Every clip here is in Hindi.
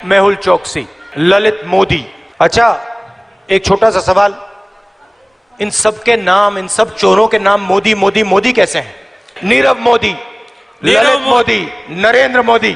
मेहुल चोकसी, ललित मोदी। अच्छा, एक छोटा सा सवाल, इन सब के नाम, इन सब चोरों के नाम मोदी मोदी मोदी कैसे हैं? नीरव मोदी, ललित मोदी, नरेंद्र मोदी,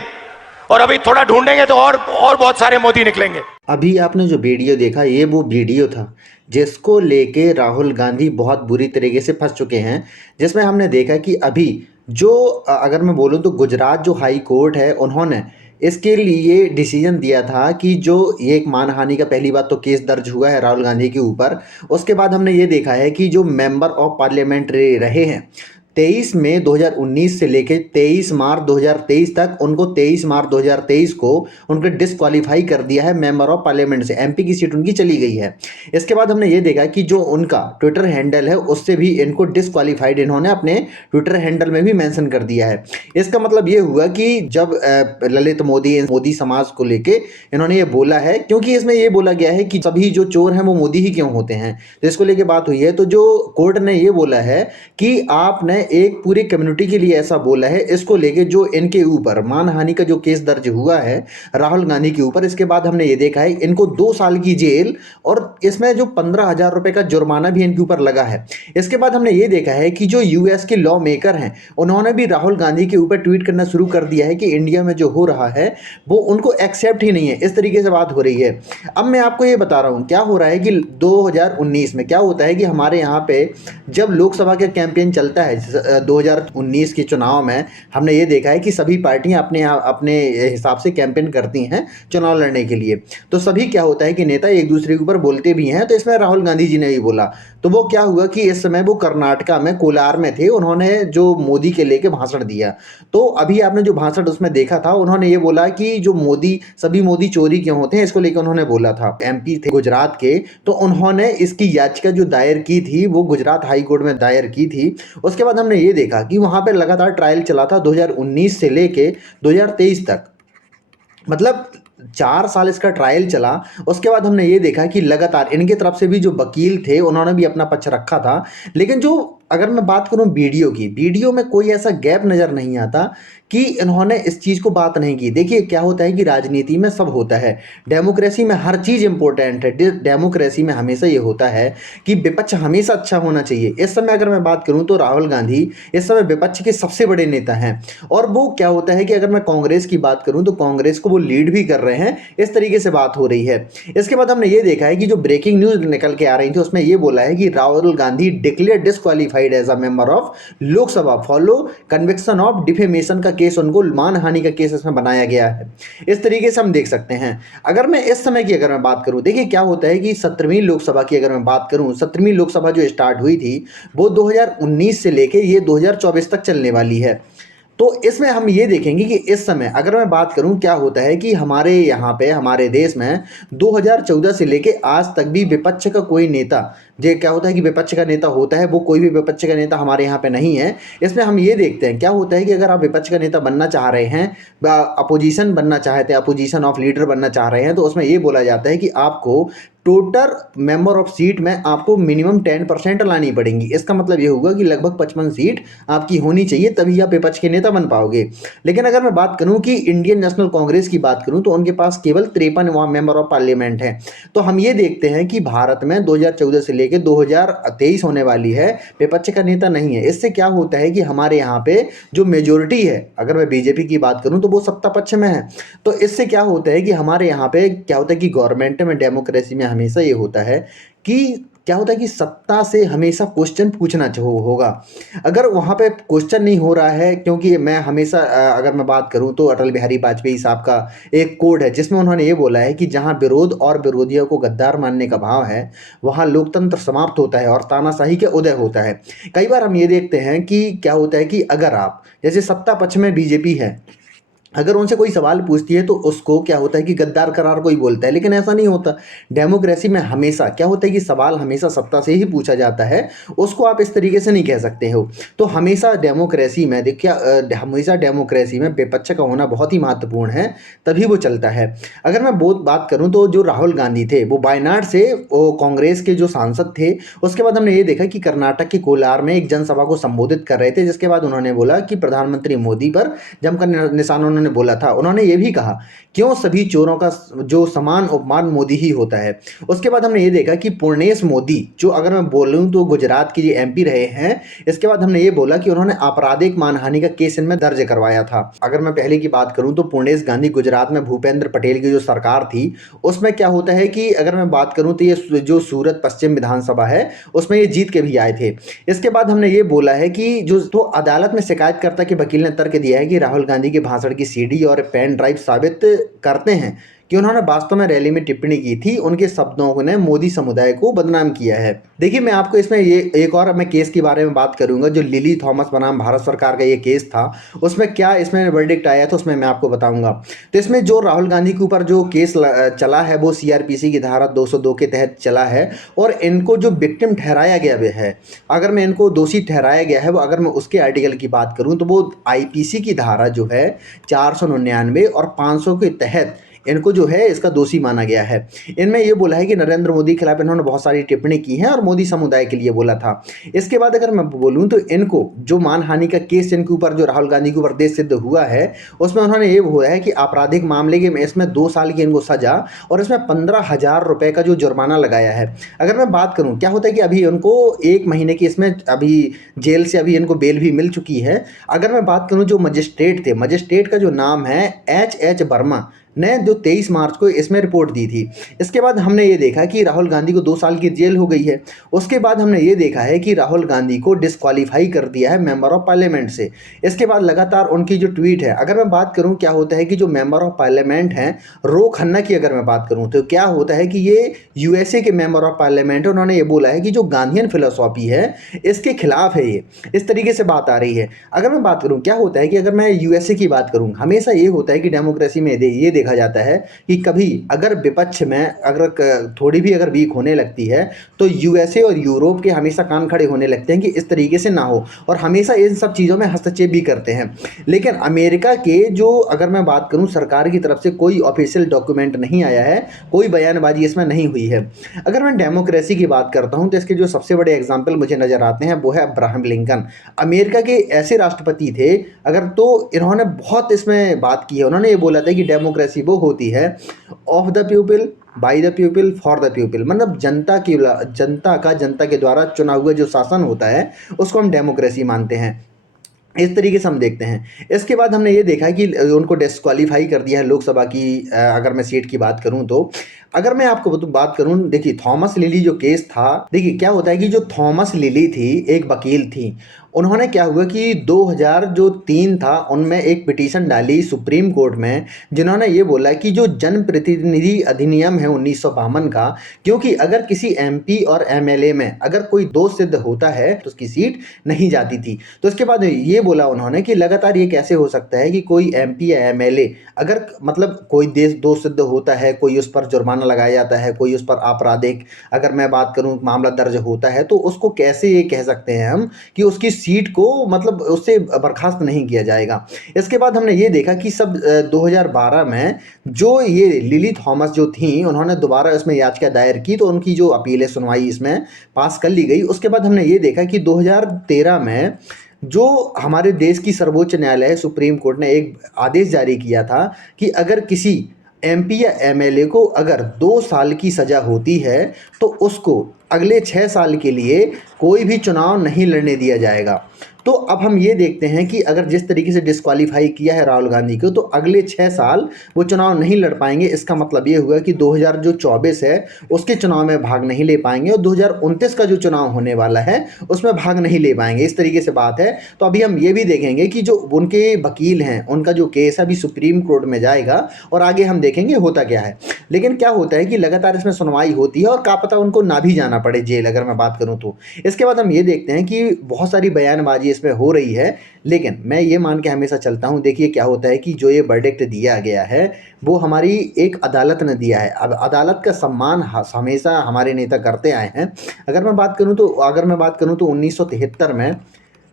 और अभी थोड़ा ढूंढेंगे तो और बहुत सारे मोदी निकलेंगे। अभी आपने जो वीडियो देखा ये वो वीडियो था जिसको लेके राहुल गांधी बहुत बुरी तरीके से फंस चुके हैं। जिसमें हमने देखा कि अभी जो अगर मैं बोलूँ तो गुजरात जो हाई कोर्ट है उन्होंने इसके लिए डिसीजन दिया था कि जो ये एक मानहानि का पहली बात तो केस दर्ज हुआ है राहुल गांधी के ऊपर। उसके बाद हमने ये देखा है कि जो मेंबर ऑफ पार्लियामेंट रहे हैं 23 मई 2019 से लेके 23 मार्च 2023 तक, उनको 23 मार्च 2023 को उनको डिसक्वालीफाई कर दिया है मेंबर ऑफ पार्लियामेंट से। एमपी की सीट उनकी चली गई है। इसके बाद हमने ये देखा कि जो उनका ट्विटर हैंडल है उससे भी इनको डिसक्वालीफाइड इन्होंने अपने ट्विटर हैंडल में भी मेंशन कर दिया है। इसका मतलब ये हुआ कि जब ललित मोदी मोदी समाज को लेके इन्होंने ये बोला है, क्योंकि इसमें ये बोला गया है कि सभी जो चोर हैं वो मोदी ही क्यों होते हैं, तो इसको लेके बात हुई है। तो जो कोर्ट ने ये बोला है कि आपने एक पूरी कम्युनिटी के लिए ऐसा बोला है, इसको लेके जो इनके ऊपर मानहानि का जो केस दर्ज हुआ है राहुल गांधी के ऊपर, इसके बाद हमने ये देखा है इनको 2 साल की जेल और इसमें जो 15,000 रुपए का जुर्माना भी इनके ऊपर लगा है। इसके बाद हमने ये देखा है कि जो यूएस के लॉ मेकर हैं उन्होंने भी राहुल गांधी के ऊपर ट्वीट करना शुरू कर दिया है कि इंडिया में जो हो रहा है वो उनको एक्सेप्ट ही नहीं है। इस तरीके से बात हो रही है। अब मैं आपको ये बता रहा हूँ क्या हो रहा है कि 2019 में क्या होता है कि हमारे यहाँ पे जब लोकसभा का कैंपेन चलता है 2019 के चुनाव में, हमने ये देखा है कि सभी पार्टियां अपने अपने हिसाब से कैंपेन करती हैं चुनाव लड़ने के लिए। तो सभी क्या होता है कि नेता एक दूसरे के ऊपर बोलते भी हैं। तो इसमें राहुल गांधी जी ने भी बोला। तो वो क्या हुआ कि इस समय वो कर्नाटका में कोलार में थे, उन्होंने जो मोदी के लेके भाषण दिया। तो अभी आपने जो भाषण उसमें देखा था, उन्होंने ये बोला कि जो मोदी सभी मोदी चोरी क्यों होते हैं, इसको लेकर उन्होंने बोला था। एमपी थे गुजरात के, तो उन्होंने इसकी याचिका जो दायर की थी वो गुजरात हाई कोर्ट में दायर की थी। उसके बाद हमने ये देखा कि वहां पे लगातार ट्रायल चला था 2019 से लेके 2023 तक, मतलब 4 साल इसका ट्रायल चला। उसके बाद हमने ये देखा कि लगातार इनकी तरफ से भी जो वकील थे उन्होंने भी अपना पक्ष रखा था। लेकिन जो अगर मैं बात करूं वीडियो की, वीडियो में कोई ऐसा गैप नजर नहीं आता कि इन्होंने इस चीज को बात नहीं की। देखिए क्या होता है कि राजनीति में सब होता है, डेमोक्रेसी में हर चीज इंपॉर्टेंट है। डेमोक्रेसी में हमेशा ये होता है कि विपक्ष हमेशा अच्छा होना चाहिए। इस समय अगर मैं बात करूं तो राहुल गांधी इस समय विपक्ष के सबसे बड़े नेता हैं। और वो क्या होता है कि अगर मैं कांग्रेस की बात करूं तो कांग्रेस को वो लीड भी कर रहे हैं। इस तरीके से बात हो रही है। इसके बाद हमने ये देखा है कि जो ब्रेकिंग न्यूज निकल के आ रही थी उसमें ये बोला है कि Rahul Gandhi declare disqualified as a member of Lok Sabha follow conviction of defamation का केस, उनको मानहानि का केस इसमें बनाया गया है। इस तरीके से हम देख सकते हैं। अगर मैं इस समय की अगर मैं बात करूं, देखिए क्या होता है कि 17वीं लोकसभा की अगर मैं बात करूं, 17वीं लोकसभा जो स्टार्ट हुई थी वो 2019 से लेके ये 2024 तक चलने वाली है। तो इसमें हम ये देखेंगे कि इस समय अगर मैं बात करूं क्या होता है कि हमारे यहाँ पे हमारे देश में 2014 से लेके आज तक भी विपक्ष का कोई नेता, जो क्या होता है कि विपक्ष का नेता होता है वो कोई भी विपक्ष का नेता हमारे यहाँ पे नहीं है। इसमें हम ये देखते हैं क्या होता है कि अगर आप विपक्ष का नेता बनना चाह रहे हैं, अपोजिशन बनना चाहते हैं, अपोजिशन ऑफ लीडर बनना चाह रहे हैं, तो उसमें ये बोला जाता है कि आपको टोटल मेंबर ऑफ सीट में आपको मिनिमम 10% लानी पड़ेंगी। इसका मतलब ये होगा कि लगभग 55 सीट आपकी होनी चाहिए, तभी आप विपक्ष के नेता बन पाओगे। लेकिन अगर मैं बात करूं कि इंडियन नेशनल कांग्रेस की बात करूं तो उनके पास केवल 53 मेंबर ऑफ पार्लियामेंट हैं। तो हम ये देखते हैं कि भारत में 2014 से लेकर 2023 होने वाली है, विपक्ष का नेता नहीं है। इससे क्या होता है कि हमारे यहाँ पे जो मेजोरिटी है, अगर मैं बीजेपी की बात करूं तो वो सत्ता पक्ष में है। तो इससे क्या होता है कि हमारे यहाँ पे क्या होता है कि गवर्नमेंट में, डेमोक्रेसी में हमेशा ये होता है कि क्या होता है कि सत्ता से हमेशा क्वेश्चन पूछना होगा। अगर वहाँ पे क्वेश्चन नहीं हो रहा है, क्योंकि मैं हमेशा अगर मैं बात करूँ तो अटल बिहारी वाजपेयी साहब का एक कोड है जिसमें उन्होंने ये बोला है कि जहाँ विरोध और विरोधियों को गद्दार मानने का भाव है वहाँ लोकतंत्र समाप्त होता है और तानाशाही के उदय होता है। कई बार हम ये देखते हैं कि क्या होता है कि अगर आप जैसे सत्ता पक्ष में बीजेपी है, अगर उनसे कोई सवाल पूछती है तो उसको क्या होता है कि गद्दार करार कोई बोलता है, लेकिन ऐसा नहीं होता। डेमोक्रेसी में हमेशा क्या होता है कि सवाल हमेशा सत्ता से ही पूछा जाता है, उसको आप इस तरीके से नहीं कह सकते हो। तो हमेशा डेमोक्रेसी में देखिए हमेशा डेमोक्रेसी में विपक्ष का होना बहुत ही महत्वपूर्ण है, तभी वो चलता है। अगर मैं बहुत बात करूं तो जो राहुल गांधी थे वो वायनाड से वो कांग्रेस के जो सांसद थे। उसके बाद हमने ये देखा कि कर्नाटक के कोलार में एक जनसभा को संबोधित कर रहे थे, जिसके बाद उन्होंने बोला कि प्रधानमंत्री मोदी पर जमकर निशाना उन्होंने बोला था, उन्होंने ये भी कहा क्यों सभी चोरों का जो समान उपमान मोदी ही होता है। उसके बाद हमने ये देखा कि पूर्णेश मोदी, जो अगर मैं बोलूँ तो गुजरात के एमपी रहे हैं। इसके बाद हमने ये बोला कि उन्होंने आपराधिक मानहानि का केस इनमें दर्ज करवाया था। अगर मैं पहले की बात करूं तो पूर्णेश गांधी गुजरात में भूपेंद्र पटेल की जो सरकार थी, उसमें क्या होता है कि अगर मैं बात करूं तो ये जो सूरत पश्चिम विधानसभा है उसमें ये जीत के भी आए थे। इसके बाद हमने ये बोला है कि जो तो अदालत में शिकायतकर्ता के वकील ने तर्क दिया है कि राहुल गांधी के भाषण की सीडी और पेन ड्राइव साबित करते हैं कि उन्होंने वास्तव में रैली में टिप्पणी की थी। उनके शब्दों ने मोदी समुदाय को बदनाम किया है। देखिए, मैं आपको इसमें ये एक और मैं केस के बारे में बात करूंगा, जो लिली थॉमस बनाम भारत सरकार का ये केस था, उसमें क्या इसमें वर्डिक्ट आया था उसमें मैं आपको बताऊंगा। तो इसमें जो राहुल गांधी के ऊपर जो केस चला है वो सीआरपीसी की धारा 202 के तहत चला है, और इनको जो विक्टिम ठहराया गया है, अगर मैं इनको दोषी ठहराया गया है, वो अगर मैं उसके आर्टिकल की बात करूं तो वो आईपीसी की धारा जो है 499 और 500 के तहत इनको जो है इसका दोषी माना गया है। इनमें ये बोला है कि नरेंद्र मोदी के खिलाफ इन्होंने बहुत सारी टिप्पणी की है और मोदी समुदाय के लिए बोला था। इसके बाद अगर मैं बोलूं तो इनको जो मानहानि का केस इनके ऊपर जो राहुल गांधी के ऊपर देश सिद्ध हुआ है, उसमें उन्होंने ये हुआ है कि आपराधिक मामले के इसमें 2 साल की इनको सजा और इसमें 15,000 रुपए का जो जुर्माना लगाया है। अगर मैं बात करूं, क्या होता है कि अभी उनको 1 महीने की इसमें अभी जेल से अभी इनको बेल भी मिल चुकी है। अगर मैं बात करूं जो मजिस्ट्रेट थे, मजिस्ट्रेट का जो नाम है एच वर्मा ने जो 23 मार्च को इसमें रिपोर्ट दी थी। इसके बाद हमने ये देखा कि राहुल गांधी को 2 साल की जेल हो गई है। उसके बाद हमने ये देखा है कि राहुल गांधी को डिस्क्वालीफाई कर दिया है मेंबर ऑफ पार्लियामेंट से। इसके बाद लगातार उनकी जो ट्वीट है, अगर मैं बात करूं क्या होता है कि जो मेंबर ऑफ पार्लियामेंट हैं, रो खन्ना की अगर मैं बात करूं तो क्या होता है कि ये यूएसए के मेंबर ऑफ पार्लियामेंट है। उन्होंने ये बोला है कि जो गांधीयन फिलोसॉफी है इसके खिलाफ है, ये इस तरीके से बात आ रही है। अगर मैं बात करूं क्या होता है कि अगर मैं यूएसए की बात करूं, हमेशा ये होता है कि डेमोक्रेसी में ये देखा जाता है कि कभी अगर विपक्ष में अगर थोड़ी भी अगर वीक होने लगती है तो यूएसए और यूरोप के हमेशा कान खड़े होने लगते हैं कि इस तरीके से ना हो, और हमेशा इन सब चीज़ों में हस्तक्षेप भी करते हैं। लेकिन अमेरिका के जो अगर मैं बात करूं सरकार की तरफ से कोई ऑफिशियल डॉक्यूमेंट नहीं आया है, कोई बयानबाजी इसमें नहीं हुई है। अगर मैं डेमोक्रेसी की बात करता हूं तो इसके जो सबसे बड़े एग्जाम्पल मुझे नजर आते हैं वो है अब्राहम लिंकन। अमेरिका के ऐसे राष्ट्रपति थे, अगर तो इन्होंने बहुत इसमें बात की है। उन्होंने ये बोला था कि डेमोक्रेसी वो होती है of the people, by the people, for the people, मतलब जनता के द्वारा चुना हुआ जो शासन होता है उसको हम डेमोक्रेसी मानते हैं। इस तरीके से हम देखते हैं। इसके बाद हमने ये देखा कि उनको डिस्क्वालीफाई कर दिया है लोकसभा की अगर मैं सीट की बात करूं तो। अगर मैं आपको बात करूं, देखिए थॉमस लिली जो केस था, देखिए क्या होता है कि जो थॉमस लिली थी एक वकील थी, उन्होंने क्या हुआ कि 2003 था उनमें एक पिटीशन डाली सुप्रीम कोर्ट में, जिन्होंने ये बोला कि जो जनप्रतिनिधि अधिनियम है 1952 का, क्योंकि अगर किसी एमपी और एमएलए में अगर कोई दोष सिद्ध होता है तो उसकी सीट नहीं जाती थी। तो इसके बाद ये बोला उन्होंने कि लगातार ये कैसे हो सकता है कि कोई एमपी या एमएलए अगर मतलब कोई दोष सिद्ध होता है, कोई उस पर जुर्माना लगाया जाता है, कोई उस पर आपराधिक अगर मैं बात करूं मामला दर्ज होता है, तो उसको कैसे ये कह सकते हैं हम कि उसकी सीट को मतलब उससे बर्खास्त नहीं किया जाएगा। इसके बाद हमने ये देखा कि सब 2012 में जो ये लिली थॉमस जो थी, उन्होंने दोबारा इसमें याचिका दायर की, तो उनकी जो अपील है सुनवाई इसमें पास कर ली गई। उसके बाद हमने ये देखा कि 2013 में जो हमारे देश की सर्वोच्च न्यायालय है सुप्रीम कोर्ट ने एक आदेश जारी किया था कि अगर किसी एमपी या एमएलए को अगर 2 साल की सज़ा होती है तो उसको अगले 6 साल के लिए कोई भी चुनाव नहीं लड़ने दिया जाएगा। तो अब हम ये देखते हैं कि अगर जिस तरीके से डिस्क्वालीफाई किया है राहुल गांधी को, तो अगले 6 साल वो चुनाव नहीं लड़ पाएंगे। इसका मतलब ये हुआ कि 2024 है उसके चुनाव में भाग नहीं ले पाएंगे, और 2029 का जो चुनाव होने वाला है उसमें भाग नहीं ले पाएंगे। इस तरीके से बात है। तो अभी हम ये भी देखेंगे कि जो उनके वकील हैं उनका जो केस अभी सुप्रीम कोर्ट में जाएगा, और आगे हम देखेंगे होता क्या है। लेकिन क्या होता है कि लगातार इसमें सुनवाई होती है और क्या पता उनको ना भी जाना पड़े जेल, अगर मैं बात करूँ तो। इसके बाद हम ये देखते हैं कि बहुत सारी बयानबाजी इसमें हो रही है, लेकिन मैं ये मान के हमेशा चलता हूँ। देखिए क्या होता है कि जो ये वर्डिक्ट दिया गया है वो हमारी एक अदालत ने दिया है। अब अदालत का सम्मान हमेशा हमारे नेता करते आए हैं। अगर मैं बात करूँ तो 1973 में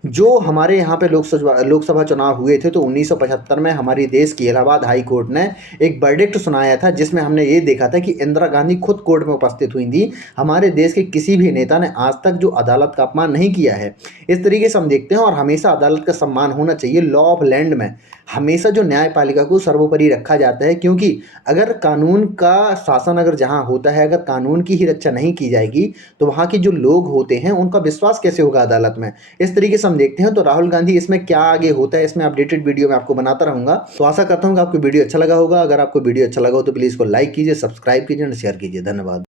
जो हमारे यहाँ पे लोकसभा चुनाव हुए थे तो 1975 में हमारी देश की इलाहाबाद हाई कोर्ट ने एक वर्डिक्ट सुनाया था, जिसमें हमने ये देखा था कि इंदिरा गांधी खुद कोर्ट में उपस्थित हुई थी। हमारे देश के किसी भी नेता ने आज तक जो अदालत का अपमान नहीं किया है। इस तरीके से हम देखते हैं, और हमेशा अदालत का सम्मान होना चाहिए। लॉ ऑफ लैंड में हमेशा जो न्यायपालिका को सर्वोपरि रखा जाता है, क्योंकि अगर कानून का शासन अगर जहाँ होता है, अगर कानून की ही रक्षा नहीं की जाएगी तो वहाँ के जो लोग होते हैं उनका विश्वास कैसे होगा अदालत में। इस तरीके से हम देखते हैं। तो राहुल गांधी इसमें क्या आगे होता है, इसमें अपडेटेड वीडियो मैं आपको बनाता रहूंगा। तो आशा करता हूँ कि आपको वीडियो अच्छा लगा होगा। अगर आपको वीडियो अच्छा लगा हो तो प्लीज़ इसको लाइक कीजिए, सब्सक्राइब कीजिए और शेयर कीजिए। धन्यवाद।